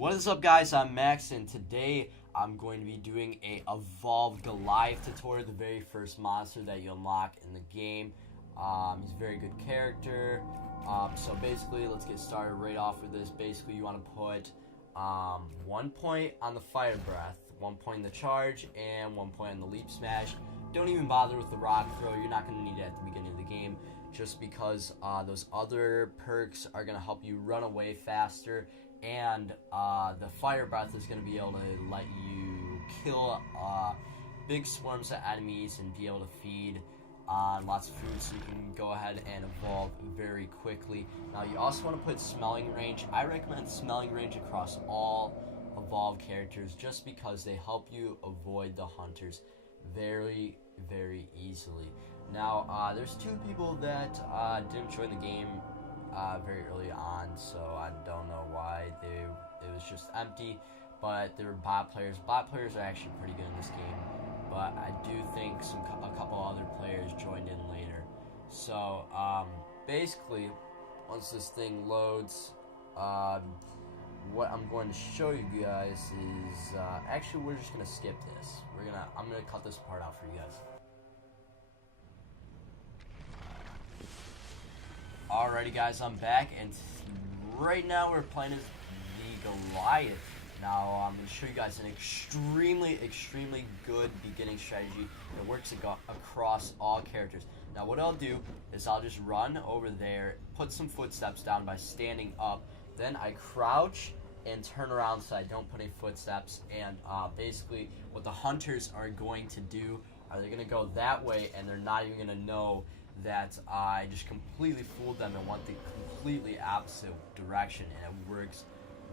What is up, guys? I'm Max, and today I'm going to be doing a evolved Goliath tutorial, the very first monster that you unlock in the game. He's a very good character. So basically, let's get started right off with this. Basically, you want to put 1 point on the fire breath, 1 point in the charge, and 1 point on the leap smash. Don't even bother with the rock throw. You're not going to need it at the beginning of the game, just because those other perks are going to help you run away faster. And the fire breath is going to be able to let you kill big swarms of enemies and be able to feed on lots of food, so you can go ahead and evolve very quickly. Now you also want to put smelling range. I recommend smelling range across all evolved characters just because they help you avoid the hunters very easily. Now there's two people that didn't join the game very early on, so I don't know why it was just empty, but they were bot players. Bot players are actually pretty good in this game, but I do think a couple other players joined in later. So basically, once this thing loads, what I'm going to show you guys is actually we're just gonna skip this. I'm gonna cut this part out for you guys. Alrighty, guys, I'm back, and right now we're playing as the Goliath. Now I'm going to show you guys an extremely good beginning strategy that works across all characters. Now what I'll do is I'll just run over there, put some footsteps down by standing up, then I crouch and turn around so I don't put any footsteps. And basically what the hunters are going to do are they're going to go that way, and they're not even going to know that I just completely fooled them and went the completely opposite direction, and it works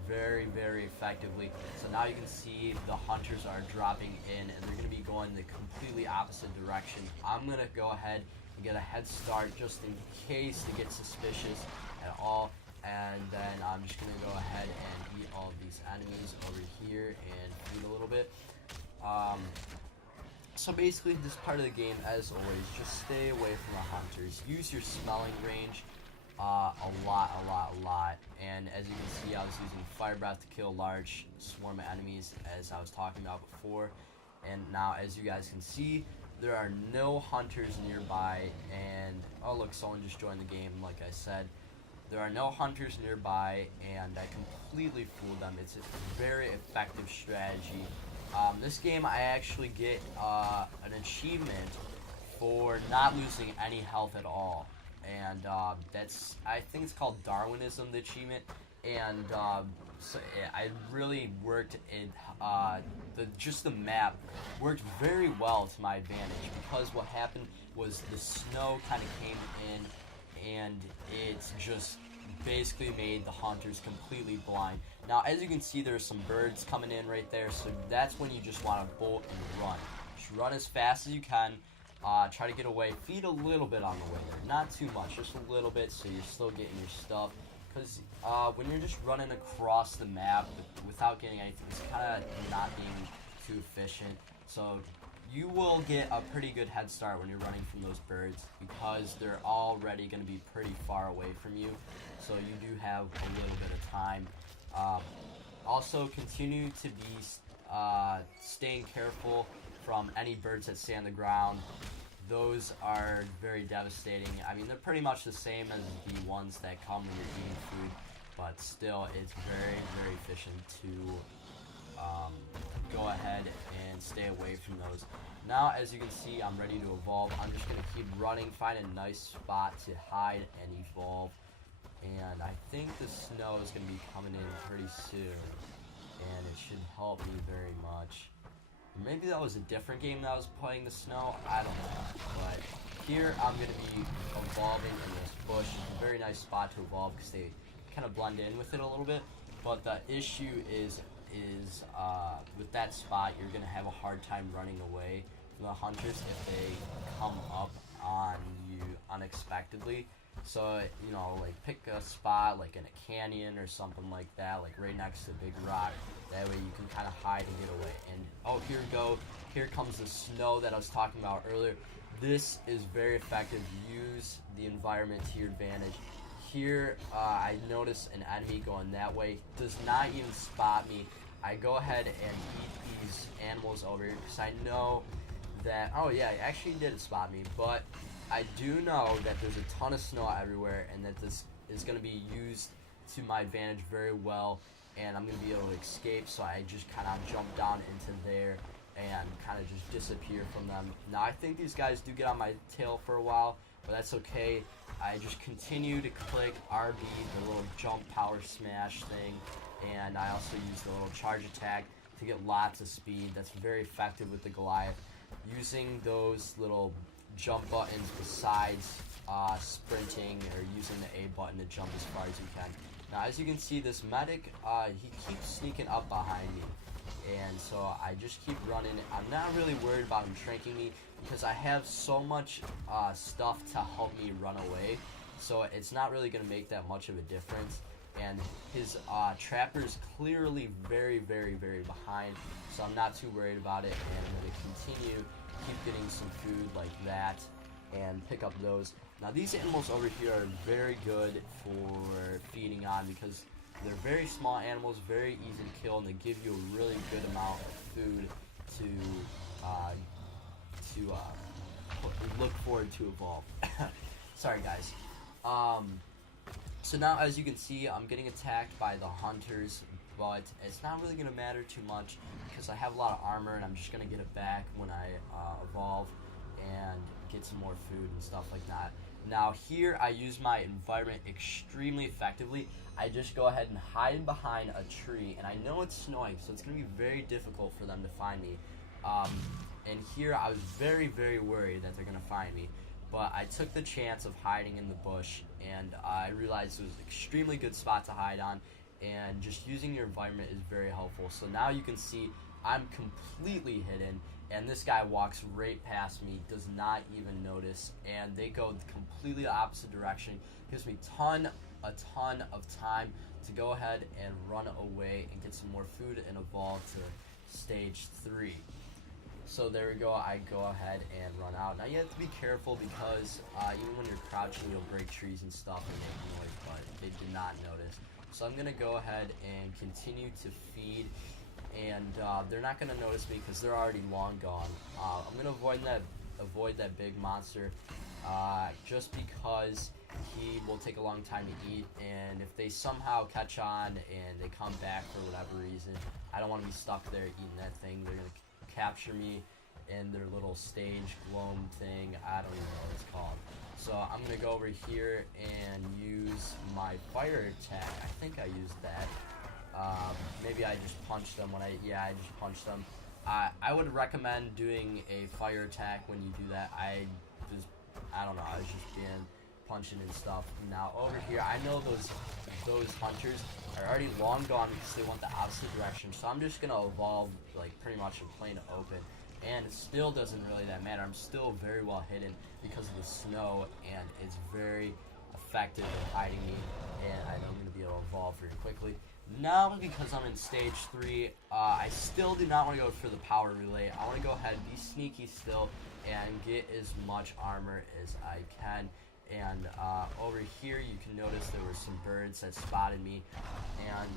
very effectively. So now you can see the hunters are dropping in, and they're going to be going the completely opposite direction. I'm going to go ahead and get a head start just in case they get suspicious at all, and then I'm just going to go ahead and eat all of these enemies over here and feed a little bit. So basically, this part of the game, as always, just stay away from the hunters. Use your smelling range a lot. And as you can see, I was using fire breath to kill a large swarm of enemies, as I was talking about before. And now, as you guys can see, there are no hunters nearby. And oh look, someone just joined the game. Like I said, there are no hunters nearby, and I completely fooled them. It's a very effective strategy. This game, I actually get an achievement for not losing any health at all, and I think it's called DARWINSIM, the achievement. And so I really worked in just the map worked very well to my advantage, because what happened was the snow kind of came in, and it's just basically made the hunters completely blind. Now, as you can see, there's some birds coming in right there, so that's when you just want to bolt and run. Just run as fast as you can, try to get away, feed a little bit on the way there, not too much, just a little bit, so you're still getting your stuff, because when you're just running across the map without getting anything, it's kind of not being too efficient. So you will get a pretty good head start when you're running from those birds, because they're already going to be pretty far away from you, so you do have a little bit of time. Also, continue to be staying careful from any birds that stay on the ground. Those are very devastating. I mean, they're pretty much the same as the ones that come when you're eating food, but still, it's very efficient to go ahead and stay away from those. Now, as you can see, I'm ready to evolve. I'm just going to keep running, find a nice spot to hide and evolve. And I think the snow is going to be coming in pretty soon, and it should help me very much. Maybe that was a different game that I was playing the snow, I don't know. But here I'm going to be evolving in this bush. A very nice spot to evolve because they kind of blend in with it a little bit. But the issue is with that spot, you're going to have a hard time running away from the hunters if they come up on you unexpectedly. So, you know, like, pick a spot like in a canyon or something like that, like right next to a big rock. That way you can kind of hide and get away. And oh, here we go. Here comes the snow that I was talking about earlier. This is very effective. Use the environment to your advantage. here I notice an enemy going that way, does not even spot me. I go ahead and eat these animals over here because I know that, oh yeah, he actually did spot me, but I do know that there's a ton of snow everywhere and that this is going to be used to my advantage very well, and I'm going to be able to escape, so I just kind of jump down into there and kind of just disappear from them. Now I think these guys do get on my tail for a while, but that's okay. I just continue to click RB, the little jump power smash thing, and I also use the little charge attack to get lots of speed. That's very effective with the Goliath. Using those little jump buttons besides sprinting or using the A button to jump as far as you can. Now as you can see, this medic, he keeps sneaking up behind me, and so I just keep running. I'm not really worried about him tranking me because I have so much stuff to help me run away, so it's not really going to make that much of a difference. And his trapper's clearly very, very, very behind, so I'm not too worried about it, and I'm going to continue, keep getting some food like that, and pick up those. Now these animals over here are very good for feeding on because they're very small animals, very easy to kill, and they give you a really good amount of food to look forward to evolve. Sorry guys. So now as you can see, I'm getting attacked by the hunters, but it's not really going to matter too much because I have a lot of armor and I'm just going to get it back when I evolve and get some more food and stuff like that. Now here I use my environment extremely effectively. I just go ahead and hide behind a tree, and I know it's snowing, so it's going to be very difficult for them to find me. And here I was very, very worried that they're going to find me, but I took the chance of hiding in the bush, and I realized it was an extremely good spot to hide on, and just using your environment is very helpful. So now you can see I'm completely hidden, and this guy walks right past me, does not even notice, and they go the completely opposite direction. Gives me a ton of time to go ahead and run away and get some more food and evolve to stage 3. So there we go, I go ahead and run out. Now you have to be careful because even when you're crouching, you'll break trees and stuff and make noise, but they did not notice. So I'm going to go ahead and continue to feed, and they're not going to notice me because they're already long gone. I'm going to avoid that big monster just because he will take a long time to eat, and if they somehow catch on and they come back for whatever reason, I don't want to be stuck there eating that thing. They're going to capture me in their little stage gloam thing. I don't even know what it's called. So I'm going to go over here and use my fire attack. I think I used that. Maybe I just punched them I just punched them. I would recommend doing a fire attack when you do that. I don't know, I was just being punching and stuff. Now over here, I know those hunters are already long gone because they went the opposite direction, so I'm just gonna evolve like pretty much in plain open, and it still doesn't really that matter. I'm still very well hidden because of the snow, and it's very effective at hiding me, and I know I'm gonna be able to evolve very quickly. Now because I'm in stage 3, I still do not want to go for the power relay. I want to go ahead, be sneaky still, and get as much armor as I can. And over here you can notice there were some birds that spotted me, and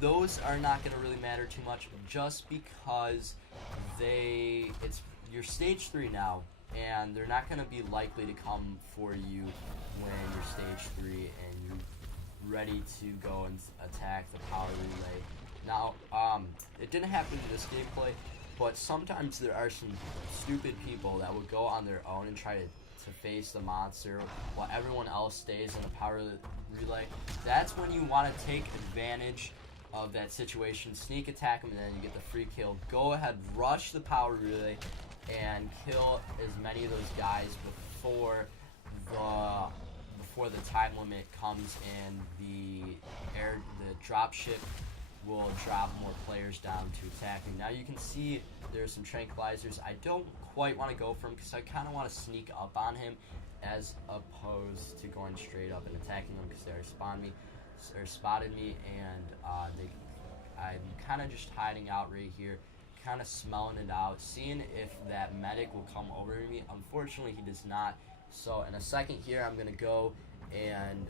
those are not going to really matter too much just because you're stage 3 now, and they're not going to be likely to come for you when you're stage 3 and you're ready to go and attack the power relay. Now it didn't happen in this gameplay, but sometimes there are some stupid people that will go on their own and try to face the monster while everyone else stays in the power relay. That's when you want to take advantage of that situation, sneak attack them, and then you get the free kill. Go ahead, rush the power relay, and kill as many of those guys before the time limit comes, and the drop ship will drop more players down to attacking. Now you can see there's some tranquilizers. I don't quite want to go for him because I kind of want to sneak up on him as opposed to going straight up and attacking them because they spotted me, and I'm kind of just hiding out right here, kind of smelling it out, seeing if that medic will come over to me. Unfortunately, he does not. So in a second here, I'm going to go and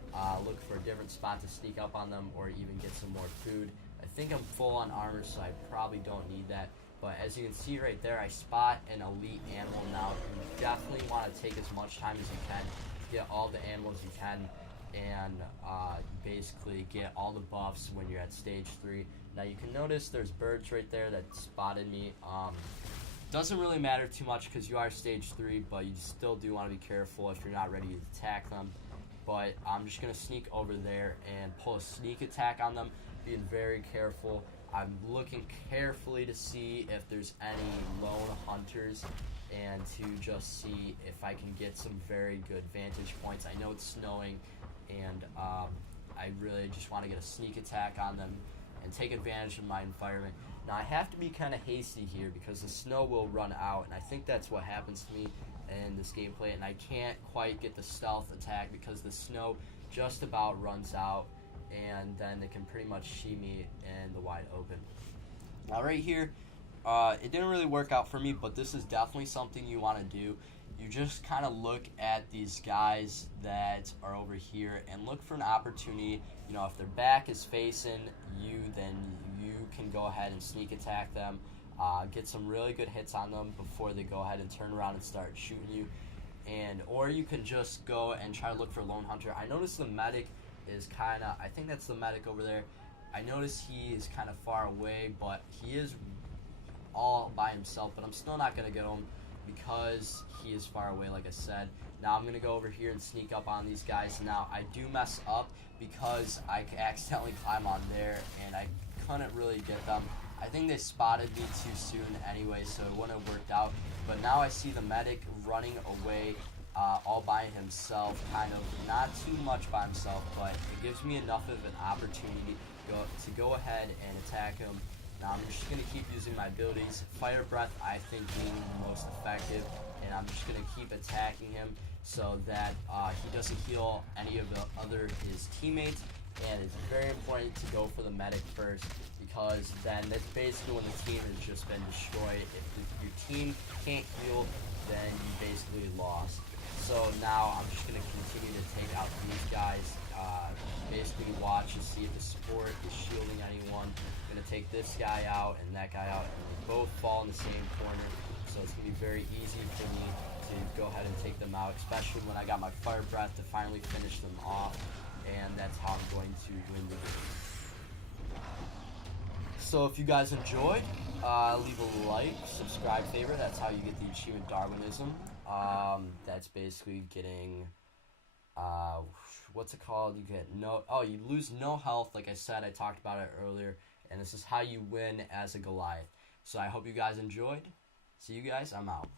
look for a different spot to sneak up on them or even get some more food. I think I'm full on armor, so I probably don't need that. But as you can see right there, I spot an elite animal now. You definitely want to take as much time as you can, get all the animals you can, and basically get all the buffs when you're at stage 3. Now you can notice there's birds right there that spotted me. Doesn't really matter too much because you are stage 3, but you still do want to be careful if you're not ready to attack them. But I'm just going to sneak over there and pull a sneak attack on them, being very careful. I'm looking carefully to see if there's any lone hunters and to just see if I can get some very good vantage points. I know it's snowing, and I really just want to get a sneak attack on them and take advantage of my environment. Now I have to be kind of hasty here because the snow will run out, and I think that's what happens to me in this gameplay, and I can't quite get the stealth attack because the snow just about runs out, and then they can pretty much see me in the wide open. Now right here, it didn't really work out for me, but this is definitely something you want to do. You just kind of look at these guys that are over here and look for an opportunity. You know, if their back is facing you, then you can go ahead and sneak attack them, get some really good hits on them before they go ahead and turn around and start shooting you. Or you can just go and try to look for lone hunter. I noticed the medic is kind of, I think that's the medic over there. I noticed he is kind of far away, but he is all by himself, but I'm still not going to get him because he is far away, like I said. Now I'm going to go over here and sneak up on these guys. Now I do mess up because I accidentally climb on there and I couldn't really get them. I think they spotted me too soon anyway, so it wouldn't have worked out. But now I see the medic running away all by himself, kind of not too much by himself, but it gives me enough of an opportunity to go ahead and attack him. Now I'm just going to keep using my abilities. Fire Breath, I think, being the most effective, and I'm just going to keep attacking him so that he doesn't heal any of his teammates. And it's very important to go for the medic first, because then that's basically when the team has just been destroyed. If your team can't heal, then you basically lost. So now I'm just going to continue to take out these guys, basically watch and see if the support is shielding anyone. I'm going to take this guy out and that guy out, and they both fall in the same corner. So it's going to be very easy for me to go ahead and take them out, especially when I got my Fire Breath to finally finish them off. And that's how I'm going to win the game. So if you guys enjoyed, leave a like, subscribe, favorite. That's how you get the achievement Darwinism. That's basically getting, what's it called? You get you lose no health. Like I said, I talked about it earlier. And this is how you win as a Goliath. So I hope you guys enjoyed. See you guys. I'm out.